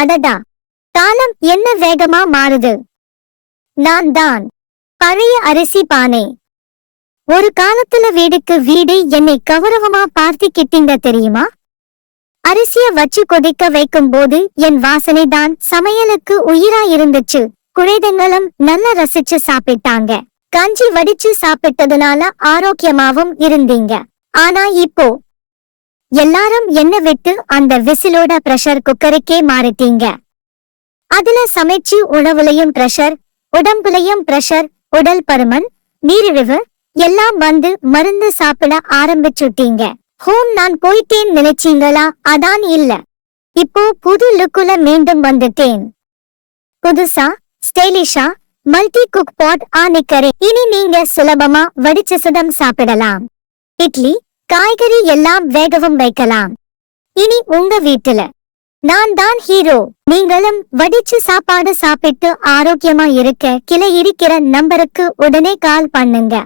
அடடா, காலம் என்ன வேகமா மாறுது. நான் தான் பழைய அரிசி பானை. ஒரு காலத்துல வீடுக்கு வீடு என்னை கௌரவமா பார்த்துக்கிட்டீங்க தெரியுமா? அரிசிய வச்சு கொதிக்க வைக்கும் போது என் வாசனை தான் சமையலுக்கு உயிரா இருந்துச்சு. குழந்தைங்களும் நல்லா ரசிச்சு சாப்பிட்டாங்க. கஞ்சி வடிச்சு சாப்பிட்டதுனால ஆரோக்கியமாவும் இருந்தீங்க. ஆனா இப்போ எல்லாரும் என்ன விட்டு அந்த விசிலோட பிரஷர் குக்கருக்கே மாறிட்டீங்க. அதுல சமைச்சு உணவுலையும் பிரஷர், உடம்புலையும் பிரஷர், உடல் பருமன், நீரிழிவு எல்லாம் வந்து மருந்து சாப்பிட ஆரம்பிச்சுட்டீங்க. ஹோம் நான் போயிட்டேன் நினைச்சீங்களா? அதான் இல்ல. இப்போ புது லுக்குல மீண்டும் வந்துட்டேன். புதுசா ஸ்டைலிஷா மல்டி குக் பாட் நிக்கிறேன். இனி நீங்க சுலபமா வடிச்ச சுதம் சாப்பிடலாம். இட்லி, காய்கறி எல்லாம் வேகவும் வைக்கலாம். இனி உங்க வீட்டுல நான் தான் ஹீரோ. நீங்களும் வடிச்சு சாப்பாடு சாப்பிட்டு ஆரோக்கியமா இருக்க கீழே இருக்கிற நம்பருக்கு உடனே கால் பண்ணுங்க.